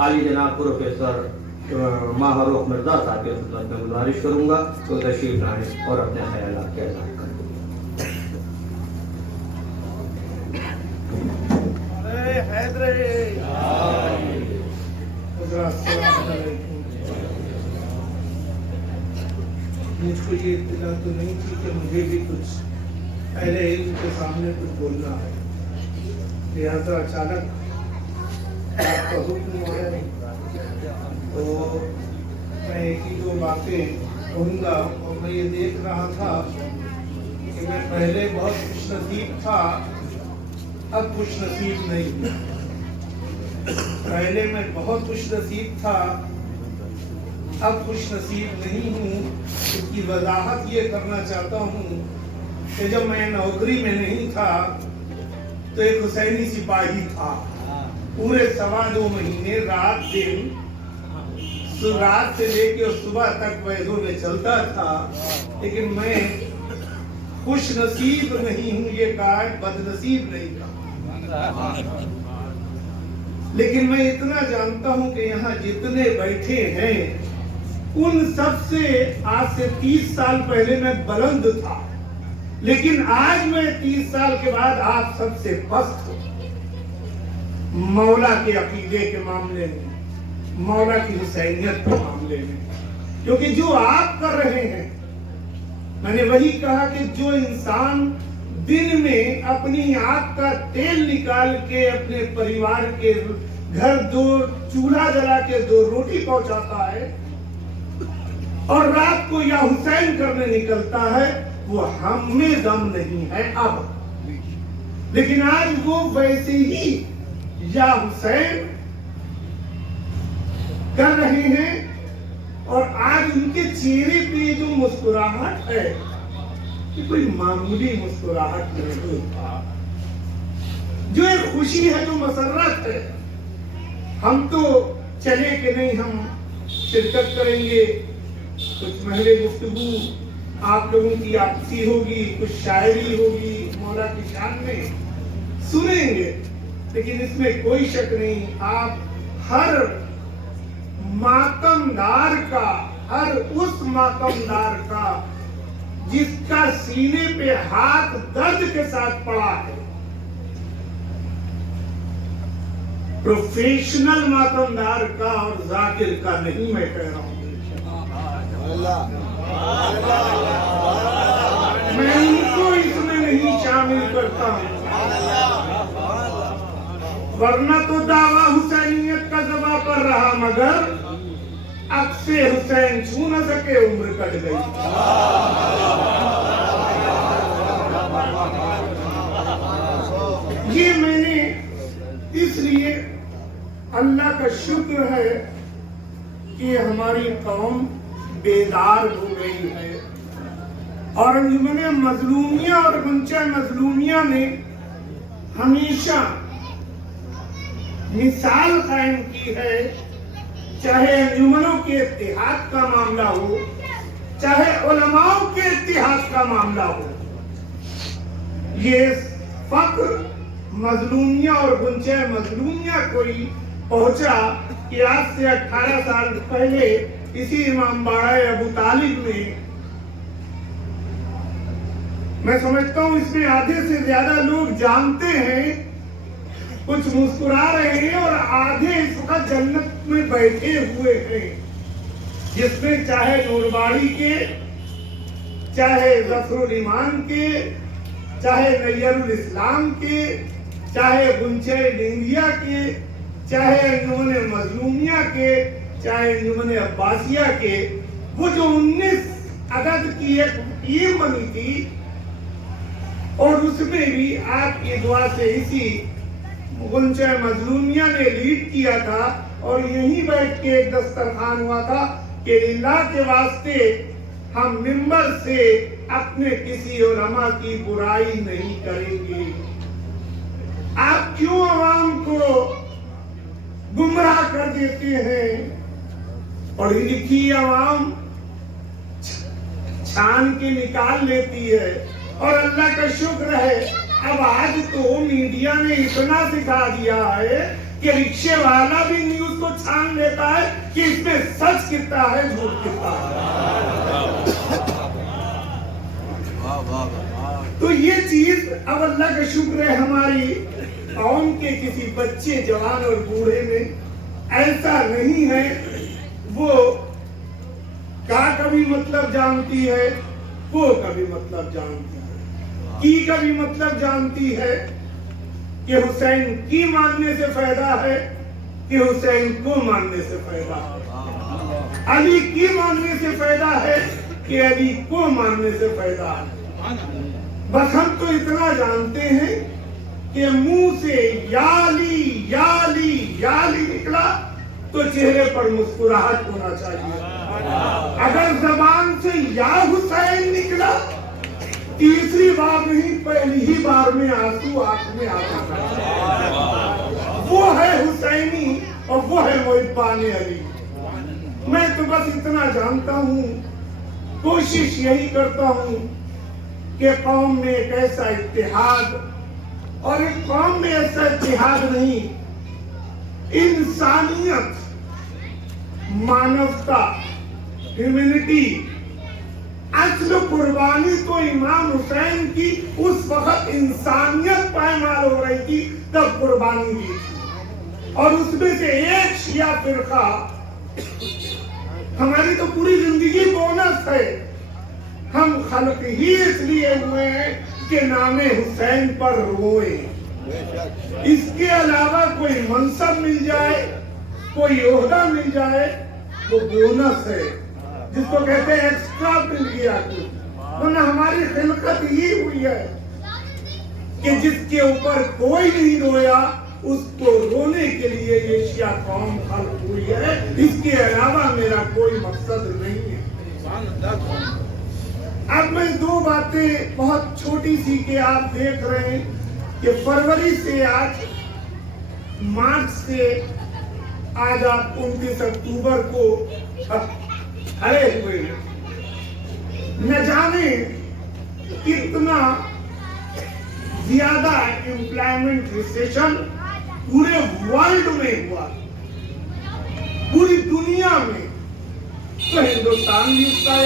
عالی جناب پروفیسر ماہروخ مرزا صاحب کی خدمت میں گزارش کروں گا تو تشریف لائیں اور اپنے خیالات کا اظہار کریں۔ مجھ کو یہ اطلاع تو نہیں تھی کہ مجھے بھی کچھ اہل علم کے سامنے کچھ بولنا ہے، لہذا اچانک آپ کا حکم آیا تو میں ایک ہی دو باتیں کہوں گا۔ اور میں یہ دیکھ رہا تھا کہ میں پہلے بہت خوش نصیب تھا، اب خوش نصیب نہیں ہوں۔ پہلے میں بہت خوش نصیب تھا، اب خوش نصیب نہیں ہوں۔ اس کی وضاحت یہ کرنا چاہتا ہوں کہ جب میں نوکری میں نہیں تھا تو ایک حسینی سپاہی تھا، پورے 2.25 مہینے رات دن رات سے لے کے صبح تک ویدوں میں چلتا تھا، لیکن میں خوش نصیب نہیں ہوں، یہ کہا بد نصیب نہیں تھا۔ لیکن میں اتنا جانتا ہوں کہ یہاں جتنے بیٹھے ہیں ان سب سے آج سے 30 سال پہلے میں بلند تھا، لیکن آج میں 30 سال کے بعد آپ سب سے پست ہوں، مولا کے عقیدے کے معاملے میں، مولا کی حسینیت کے معاملے میں، کیونکہ جو آپ کر رہے ہیں، میں نے وہی کہا کہ جو انسان دن میں اپنی آنکھ کا تیل نکال کے اپنے پریوار کے گھر 2 چولہا جلا کے 2 روٹی پہنچاتا ہے اور رات کو یا حسین کرنے نکلتا ہے، وہ ہم میں دم نہیں ہے اب، لیکن آج وہ ویسے ہی یا حسین کر رہے ہیں، اور آج ان کے چہرے پہ جو مسکراہٹ ہے یہ کوئی معمولی مسکراہٹ نہیں تھا، جو ایک خوشی ہے، جو مسرت ہے۔ ہم تو چلے کہ نہیں، ہم شرکت کریں گے، کچھ محل گفتگو آپ لوگوں کی آپسی ہوگی، کچھ شاعری ہوگی مولا کی شان میں سنیں گے، لیکن اس میں کوئی شک نہیں، آپ ہر ماتمدار کا، ہر اس ماتمدار کا جس کا سینے پہ ہاتھ درد کے ساتھ پڑا ہے، پروفیشنل ماتمدار کا اور ذاکر کا نہیں میں کہہ رہا ہوں، میں ان کو اس میں نہیں شامل کرتا ہوں، ورنہ تو دعویٰ حسینیت کا دبا پر رہا، مگر اب سے حسین چھو نہ سکے، عمر کٹ گئی۔ یہ میں نے اس لیے اللہ کا شکر ہے کہ ہماری قوم بیدار ہو گئی ہے، اور انجمن مظلومیہ اور غنچہ مظلومیہ نے ہمیشہ مثال قائم کی ہے، چاہے انجمنوں کے اتحاد کا معاملہ ہو، چاہے علماء کے اتحاد کا معاملہ ہو۔ یہ فقر مظلومیہ اور غنچہ مظلومیہ کوئی پہنچا کہ آج سے 18 سال پہلے اسی امام باڑہ ابو طالب میں سمجھتا ہوں اس میں آدھے سے زیادہ لوگ جانتے ہیں، کچھ مسکرا رہے ہیں، اور آدھے اس وقت جنت میں بیٹھے ہوئے ہیں، جس میں چاہے نورباڑی کے، چاہے ظفر الایمان کے، چاہے نیر الاسلام کے، چاہے غنچہ ڈینگیا کے، چاہے انجمن مظلومیہ کے، چاہے انجمن عباسیہ کے، وہ جو 19 عدد کی ایک ٹیم بنی تھی، اور اس میں بھی آپ کی دعا سے اسی غنچہ مظلومیہ نے لیڈ کیا تھا، اور یہیں بیٹھ کے ایک دسترخوان ہوا تھا کہ اللہ کے واسطے ہم ممبر سے اپنے کسی علماء کی برائی نہیں کریں گے۔ آپ کیوں عوام کو گمراہ کر دیتے ہیں؟ پڑھی لکھی عوام چھان کے نکال لیتی ہے، اور اللہ کا شکر ہے اب آج تو میڈیا نے اتنا سکھا دیا ہے کہ رکشے والا بھی نیوز کو چھان कितना है, झूठ कितना है। तो ये चीज अब अल्लाह का शुक्र है हमारी कौम के किसी बच्चे, जवान और बूढ़े में ऐसा नहीं है। वो का कभी मतलब जानती है, को कभी मतलब जानती है, की कभी मतलब जानती है कि हुसैन की मानने से फायदा है कि हुसैन को मानने से फायदा है, अली की मानने से फायदा है कि अली को मानने से फायदा है। बस हम तो इतना जानते हैं कि मुंह से याली याली याली निकला तो चेहरे पर मुस्कुराहट होना चाहिए। अगर जबान से या हुसैन निकला, तीसरी बार नहीं पहली ही बार में आंसू आंख में आता है। वो है हुसैनी और वो है मुहिब्बान अली। मैं तो बस इतना जानता हूँ, कोशिश यही करता हूँ कि कौम में एक ऐसा इत्तेहाद, और एक कौम में ऐसा इत्तेहाद नहीं, इंसानियत, मानवता, ह्यूमैनिटी। असल कुर्बानी तो इमाम हुसैन की उस वक्त इंसानियत पायमाल हो रही थी तब कुर्बानी दी थी। और उसमें से एक शिया फिरका, हमारी तो पूरी जिंदगी बोनस है, हम खल्क ही इसलिए हुए हैं कि नामे हुसैन पर रोए। इसके अलावा कोई मनसब मिल जाए, कोई ओहदा मिल जाए, वो बोनस है, जिसको कहते हैं एक्स्ट्रा मिल गया कुछ। वरना हमारी खिलकत ही हुई है कि जिसके ऊपर कोई नहीं रोया उसको रोने के लिए ये शिया कौम खल्क हुई है। इसके अलावा मेरा कोई मकसद नहीं है। अब मैं दो बातें बहुत छोटी सी के आप देख रहे हैं कि फरवरी से आज, मार्च से आज आप 29 अक्टूबर को खड़े हुए, न जाने कितना ज्यादा एम्प्लॉयमेंट रिसेशन पूरे वर्ल्ड में हुआ, पूरी दुनिया में। तो हिंदुस्तान भी उसका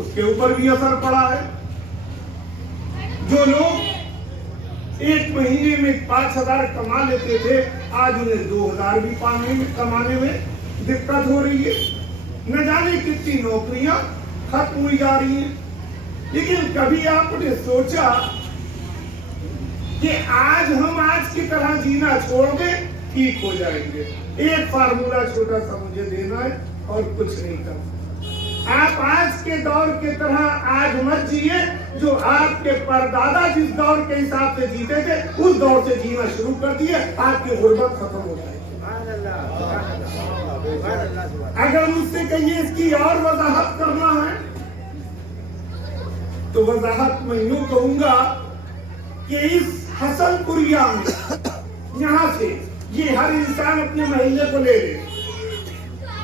उसके ऊपर भी असर पड़ा है। जो लोग एक महीने में 5,000 कमा लेते थे, आज उन्हें 2,000 भी कमाने में दिक्कत हो रही है। न जाने कितनी नौकरियां खत्म हुई जा रही हैं। लेकिन कभी आपने सोचा कि आज हम आज की तरह जीना छोड़ दें, ठीक हो जाएंगे? एक फार्मूला छोटा सा मुझे देना है और कुछ नहीं करना। आप आज के दौर के तरह आज मत जिए। जो आपके परदादा जिस दौर के हिसाब से जीते थे, उस दौर से जीना शुरू कर दिए, आपकी गुर्बत खत्म हो जाएगी। अगर मुझसे कहिए इसकी और वजाहत करना है, तो वजाहत मैं यूं कहूंगा कि इस हसनपुरिया में, यहाँ से ये हर इंसान अपने महल्ले को ले ले।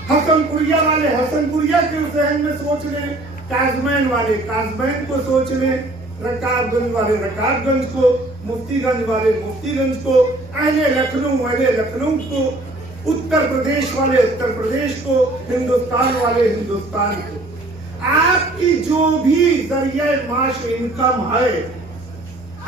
हसनपुरिया वाले हसनपुरिया के जहन में सोच लें, काजमैन वाले काजमैन को सोच लें, रकाबगंज वाले रकाबगंज को, मुफ्तीगंज वाले मुफ्तीगंज को, अहले लखनऊ वाले लखनऊ को, उत्तर प्रदेश वाले उत्तर प्रदेश को, हिंदुस्तान वाले हिंदुस्तान को। आपकी जो भी जरिए माश इनकम है,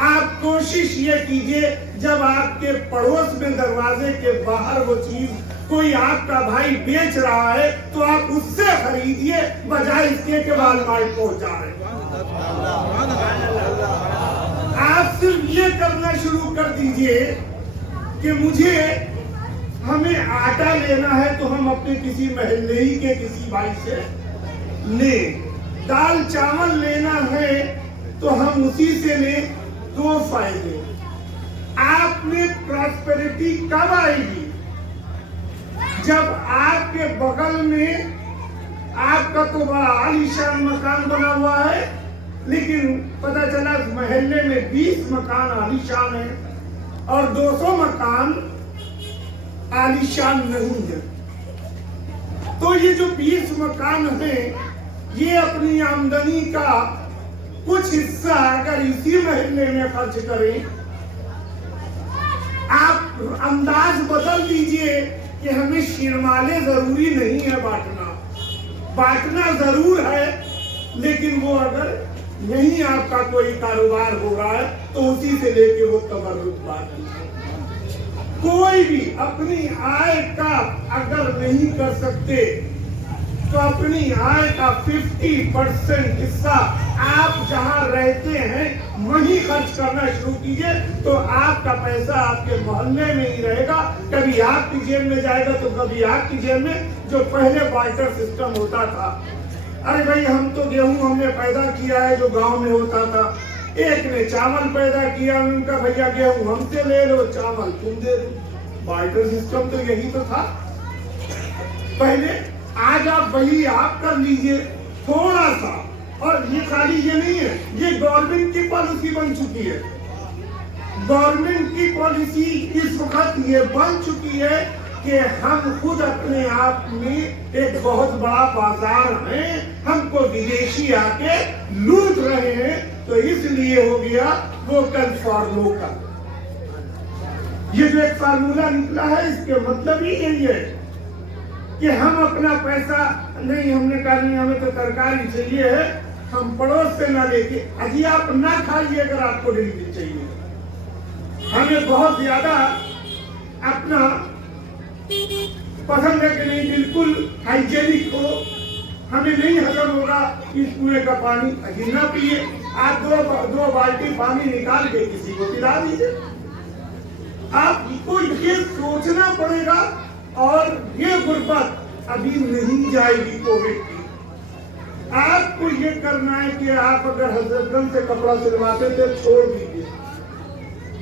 आप कोशिश ये कीजिए, जब आपके पड़ोस में दरवाजे के बाहर वो चीज कोई आपका भाई बेच रहा है, तो आप उससे खरीदिए, बजाय इसके के वालमार्ट पहुंचा रहे। आप सिर्फ ये करना शुरू कर दीजिए कि हमें आटा लेना है तो हम अपने किसी महल्ले ही के किसी भाई से लें, दाल चावल लेना है तो हम उसी से लें। दो फायदे। आप में प्रॉस्पेरिटी कब आएगी? जब आपके बगल में आपका तो बड़ा आलीशान मकान बना हुआ है, लेकिन पता चला महल्ले में 20 मकान आलीशान है और 200 मकान आलीशान नहीं है। तो ये जो 20 मकान है, ये अपनी आमदनी का कुछ हिस्सा अगर इसी महल्ले में खर्च करें, आप अंदाज बदल दीजिए कि हमें शिरमाले जरूरी नहीं है बांटना। बांटना जरूर है, लेकिन वो अगर यही आपका कोई कारोबार हो रहा है तो उसी से लेके वो तबर्रुक बांटना। कोई भी अपनी आय का अगर नहीं कर सकते तो अपनी आय का 50% हिस्सा आप जहां रहते हैं वहीं खर्च करना शुरू कीजिए, तो आपका पैसा आपके मोहल्ले में ही रहेगा। कभी आपकी जेब में जाएगा तो कभी आपकी जेब में, जो पहले बार्टर सिस्टम होता था। अरे भाई, हम तो गेहूं हमने पैदा किया है जो गांव में होता था, एक ने चावल पैदा किया, उनका भैया गेहूं हमसे ले लो, चावल तुम दे दो। बार्टर सिस्टम तो यही तो था पहले। आज आप वही आप कर लीजिए थोड़ा सा, और ये खाली ये नहीं है, ये गवर्नमेंट की पॉलिसी बन चुकी है। गवर्नमेंट की पॉलिसी इस वक्त ये बन चुकी है कि हम खुद अपने आप में एक बहुत बड़ा बाजार है, हमको विदेशी आके लूट रहे हैं, तो इसलिए हो गया वोकल फॉर लोकल। ये जो एक फार्मूला निकला है, इसके मतलब ही यही है कि हम अपना पैसा नहीं, हमने कहा नहीं हमें तो तरकारी चाहिए है, हम पड़ोस से ना लेके, अजी आप ना खाइए अगर आपको डिलीवरी चाहिए। हमें बहुत ज्यादा अपना पसंद है कि नहीं बिल्कुल हाइजेनिक हो, हमें नहीं हजम होगा इस कुएं का पानी, अजी ना पिए। आप दो बाल्टी पानी निकाल के किसी को पिला दीजिए। आपको ये सोचना पड़ेगा, और ये गुर्बत अभी नहीं जाएगी कोविड की। आपको ये करना है कि आप अगर हजरतगंज से कपड़ा सिलवाते थे छोड़ दीजिए।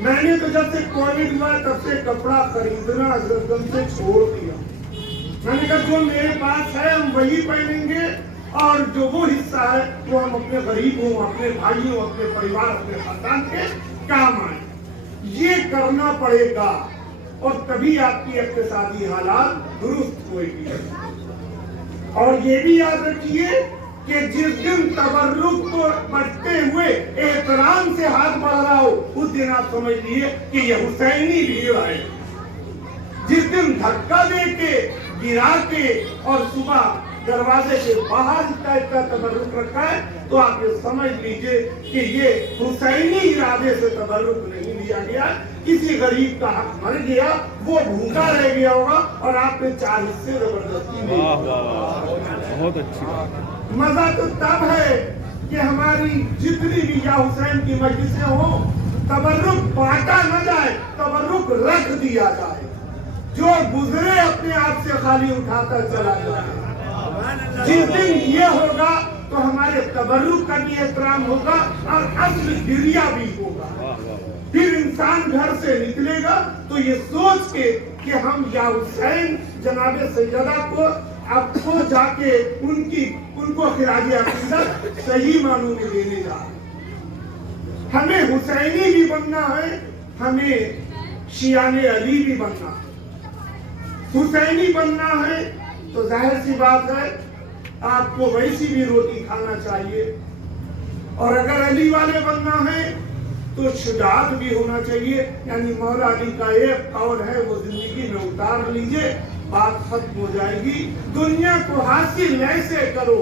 मैंने तो जब से कोविड हुआ तब से कपड़ा खरीदना हजरतगंज से छोड़ दिया। मैंने कहा जो मेरे पास है हम वही पहनेंगे, और जो वो हिस्सा है वो हम अपने गरीबों, अपने भाइयों, अपने परिवार, अपने खानदान के काम आए। ये करना पड़ेगा, और तभी आपकी इक्तिसादी हालात दुरुस्त होगी। और ये भी याद रखिए कि जिस दिन तबर्रुक को बढ़ते हुए एहतराम से हाथ बढ़ रहा हो, उस दिन आप समझ लीजिए कि ये हुसैनी भीड़ है। जिस दिन धक्का दे के, गिरा के और सुबह दरवाजे के बाहर इतना तबर्रुक रखा है, तो आप ये समझ लीजिए कि ये हुसैनी इरादे से तबर्रुक नहीं लिया गया। किसी गरीब का हक मर गया, वो भूखा रह गया होगा, और आपने 4 हिस्से जबरदस्ती में। बहुत अच्छी बात। मजा तो तब है कि हमारी जितनी भी या हुसैन की मजलिसें हो, तबर्रुक बांटा न जाए, तबर्रुक रख दिया जाए। जो गुजरे अपने आप से खाली उठाता चला जाए। जिस दिन ये होगा तो हमारे तबर्रुक का भी एहतराम होगा, और असल गिरिया भी होगा। फिर इंसान घर से निकलेगा तो ये सोच के कि हम या हुसैन जनाबे सैयदा को आपको जाके उनको खिराज अकीदत सही मानों में देने जा रहे। हमें हुसैनी भी बनना है, हमें शियाने अली भी बनना है। हुसैनी बनना है तो जाहिर सी बात है आपको वैसी भी रोटी खाना चाहिए, और अगर अली वाले बनना है तो शुजाअत भी होना चाहिए। यानी मौला अली का एक कौल है, वो जिंदगी में उतार लीजिए, बात खत्म हो जाएगी। दुनिया को हासिल ऐसे करो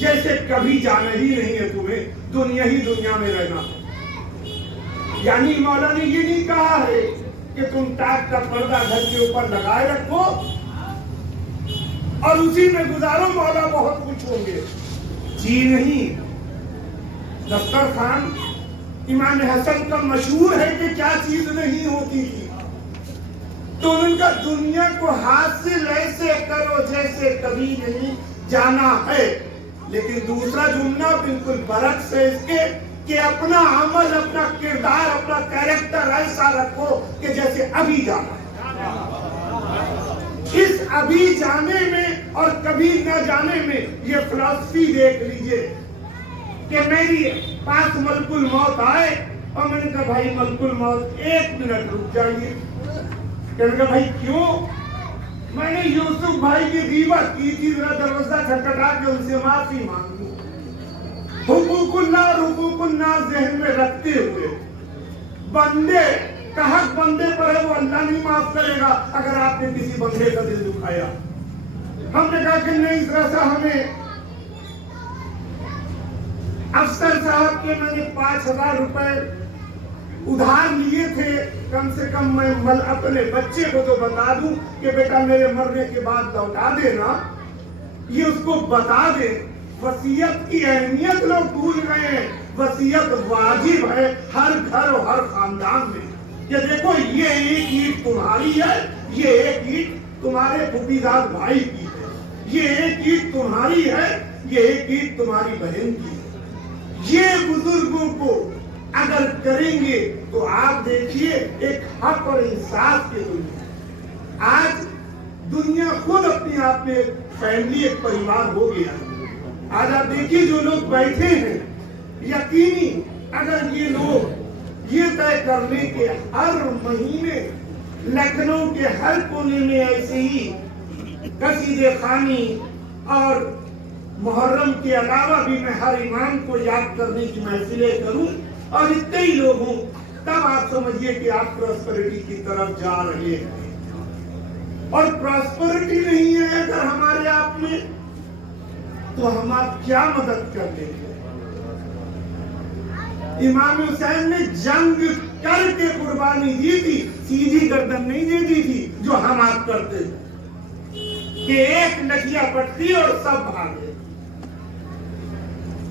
जैसे कभी जाना ही नहीं है तुम्हें, दुनिया ही दुनिया में रहना। यानी मौला ने ये नहीं कहा है कि तुम टाट का पर्दा घर के ऊपर लगाए रखो और उसी में गुजारो, मौला बहुत कुछ होंगे। जी नहीं। दस्तरखान इमाम हसन का मशहूर है कि क्या चीज नहीं होती थी, तो उनका दुनिया को हासिल ऐसे करो जैसे कभी नहीं जाना है। लेकिन दूसरा जुमला बिल्कुल बरक्स है इसके कि अपना अमल, अपना किरदार, अपना कैरेक्टर ऐसा रखो कि जैसे अभी जाना है। इस अभी जाने में और कभी न जाने में ये फिलॉसफी देख लीजिए कि मेरी पास मलकुल मौत आए और मैंने कहा भाई मलकुल मौत 1 मिनट रुक जाइए। कहने का भाई क्यों? मैंने यूसुफ भाई की गीबत की थी, जरा दरवाजा खटखटा के उनसे माफी मांगी। हुकूकुल्लाह ज़हन में रखते हुए बंदे का हक बंदे पर है, वो अल्लाह नहीं माफ करेगा अगर आपने किसी बंदे का दिल दुखाया। हमने कहा कि नहीं जरा हमें अफसर साहब के मैंने 5,000 रुपए उधार लिए थे, कम से कम मैं अपने बच्चे को तो बता दूं कि बेटा मेरे मरने के बाद लौटा देना, ये उसको बता दे। वसीयत की अहमियत लोग भूल गए हैं। वसीयत वाजिब है हर घर और हर खानदान में। ये देखो, ये एक ईंट तुम्हारी है, ये एक ईंट तुम्हारे फूफीजाद भाई की है, ये एक ईंट तुम्हारी है, ये एक ईंट तुम्हारी बहन की है। ये बुजुर्गों को अगर करेंगे तो आप देखिए एक हक और इंसाफ की दुनिया। आज दुनिया खुद अपने आप में फैमिली, एक परिवार हो गया। आज आप देखिए जो लोग बैठे हैं, यकीनी अगर ये लोग ये तय कर लें कि हर महीने लखनऊ के हर कोने में ऐसे ही कसीदे खानी और मुहर्रम के अलावा भी मैं हर इमाम को याद करने की महफिलें करूं और इतने ही लोग हों, तब आप समझिए कि आप प्रॉस्पेरिटी की तरफ जा रहे हैं। और प्रॉस्पेरिटी नहीं है अगर हमारे आप में, तो हम आप क्या मदद कर देंगे। इमाम हुसैन ने जंग करके कुर्बानी दी थी, सीधी गर्दन नहीं दे दी थी जो हम आप करते कि एक नकिया पटकी और सब भागे।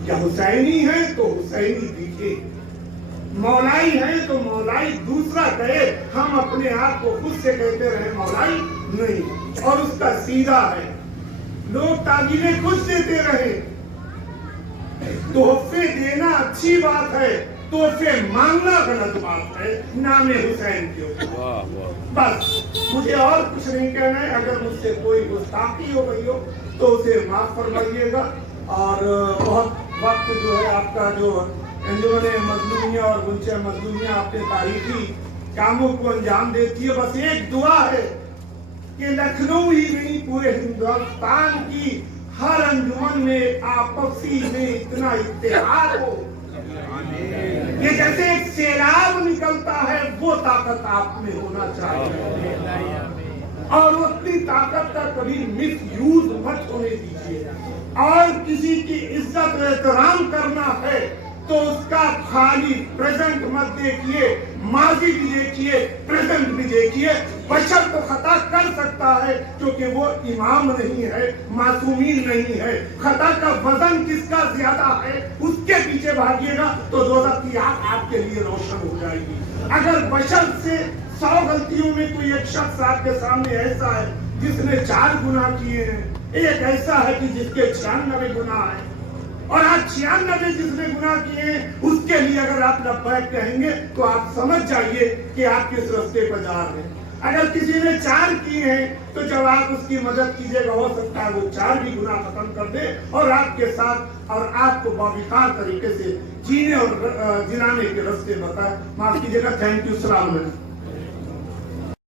क्या हुसैनी है तो हुसैनी दिखे, मौलाई है तो मौलाई दूसरा कहे, हम अपने आप को खुद से कहते रहे मौलाई नहीं। और उसका सीधा है, लोग ताबीलें कुछ देते रहे। तोहफे देना अच्छी बात है, तोहफे मांगना गलत बात है। नाम हुसैन क्यों? बस मुझे और कुछ नहीं कहना है। अगर मुझसे कोई गुस्ताखी हो गई हो तो उसे माफ फरमाइएगा। और बहुत वक्त जो है आपका जो अंजुमन मजलूमिया और गुंचे मजलूमिया अपने तारीखी कामों को अंजाम देती है। बस एक दुआ है कि लखनऊ ही नहीं पूरे हिंदुस्तान की हर अंजुमन में आपसी में इतना इत्तेहाद हो, ये जैसे एक सैलाब निकलता है वो ताकत आप में होना चाहिए। और उतनी ताकत का कभी मिस यूज मत होने दीजिए। और किसी की इज्जत और एहतराम करना है तो उसका खाली प्रेजेंट मत देखिए, माजी भी देखिए, प्रेजेंट भी देखिए। बशर तो खता कर सकता है क्योंकि वो इमाम नहीं है, मासूमीन नहीं है। खता का वजन किसका ज्यादा है उसके पीछे भागिएगा तो दोज़ख की आग आपके लिए रोशन हो जाएगी। अगर बशर से 100 गलतियों में कोई एक शख्स आपके सामने ऐसा है जिसने 4 गुनाह किए हैं, एक ऐसा है कि जिसके 96 गुनाह है, और आज 96 जिसने गुनाह किए हैं उसके लिए अगर आप लब्बैक कहेंगे तो आप समझ जाइए कि आप किस रास्ते पर जा रहे हैं। अगर किसी ने 4 किए हैं तो जब आप उसकी मदद कीजिएगा हो सकता है वो 4 भी गुनाह खत्म कर दे और आपके साथ और आपको बाविकार तरीके से जीने और जिलाने के रास्ते बताए। माफ कीजिएगा। Thank you. सलाम अलैकुम।